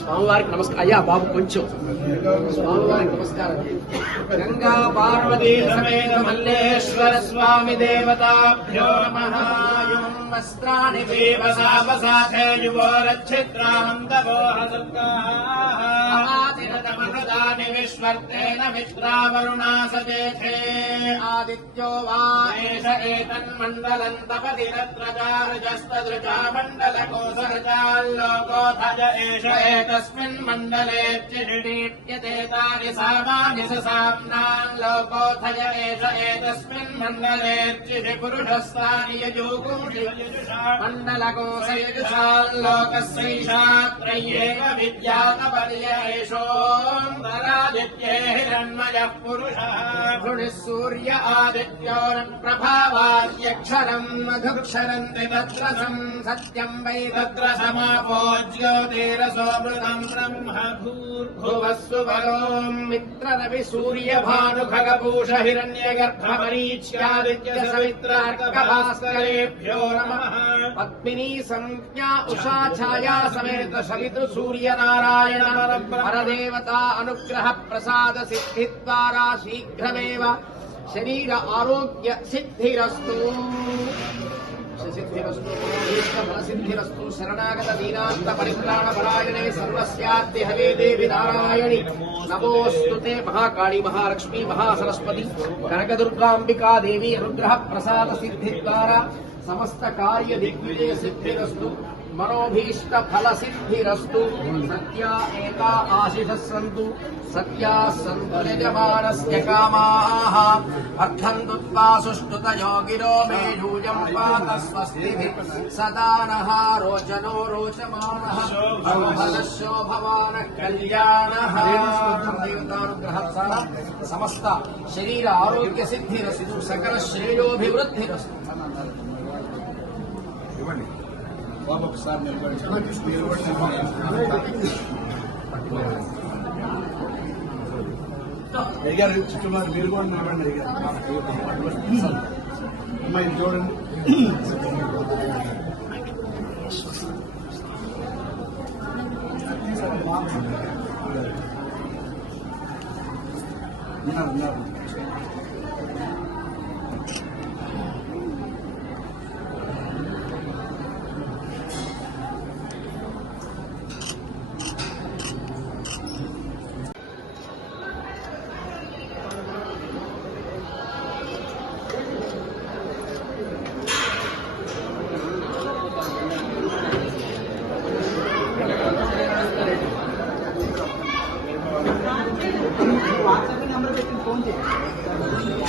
స్వామివారికి నమస్కారం. అయ్యా బాబు కొంచెం స్వామివారికి నమస్కారం. గంగా పార్వతీ సమేత మల్లేశ్వర స్వామి దేవతాభ్యో నమః. వస్త్రాణి పీవసాపసాఖే యువోరచ్చిత్రానందమోహదుర్గాని విశ్వర్తేన మిత్రావరుణా సచేతే. ఆదిత్యో వా ఏష ఏతన్మండలం తపతి తత్రజారుజస్తదృజా మండలకోసరజాల్లోకోధజ ఏష ఏతస్మిన్ మండలే చిషిడీప్యతే తాని సామాని ససామ్నాన్ లోకోధజ ఏష ఏతస్మిన్ మండలే చిషి పురుషస్థాని యజూగుంషి మండలకోశయుషాల్లోకస్యైషాత్రయ్యేవ విద్యాతపర్య ఏషోऽन्तరాదిత్యే హిరణ్మయః పురుషः. హృణిः సూర్య ఆదిత్యోన ప్రభావాద్యక్షరం మధుక్షరంతి తత్ర సత్యం వై తత్ర సమాపో జ్యోతిరసోమృతం బ్రహ్మ భూర్భువస్సు వరోం మిత్రరవి సూర్య భాను ఖగభూష హిరణ్యగర్భ మరీచ్యాదిత్య సవిత్రార్కభాస్కరేభ్యో నమః. పద్మినీ సంజ్ఞా ఉషా ఛాయా సమేత సవితృ సూర్య నారాయణ పరదేవతా అనుగ్రహ ప్రసాద సిద్ధి ద్వారా శీఘ్రమేవ శరీర ఆరోగ్య సిద్ధిరస్తు. సిద్ధిరస్తు ఫలసిద్ధిరస్తు. శరణాగత దీనాంత పరిత్రాణ పరాయణే సర్వస్యాద్య హవే దేవి నారాయణి నమోస్తుతే. మహాకాళీ మహాలక్ష్మి మహాసరస్వతి కనకదుర్గాంబికా దేవి అనుగ్రహ ప్రసాద సిద్ధి ద్వారా సమస్త కార్య దిగ్విజయ సిద్ధిరస్తు. మనోభీష్ట ఫల సిద్ధిరస్తు. సత్యా ఏకా ఆశిషః సంతు సత్యా సంతు యజమానస్య కామాః. అర్థంతు త్వా సుష్టుతయో గిరో మే యూయం పాత స్వస్తిభిః సదా నః. రోచనో రోచమానః శోభనః శోభవానః కళ్యాణః. దేవతానుగ్రహ సమస్త శరీర ఆరోగ్య సిద్ధిరస్తు. సకల శ్రేయోభివృద్ధిరస్తు. బాబు ఒకసారి నిలబడి అయ్యారు చుట్టుమారు మీరు కూడా నిలబడి అయ్యారు. అమ్మాయి చూడండి. ఉన్నారు వాట్సాప్ నెంబర్ పెట్టి ఫోన్ చేయండి.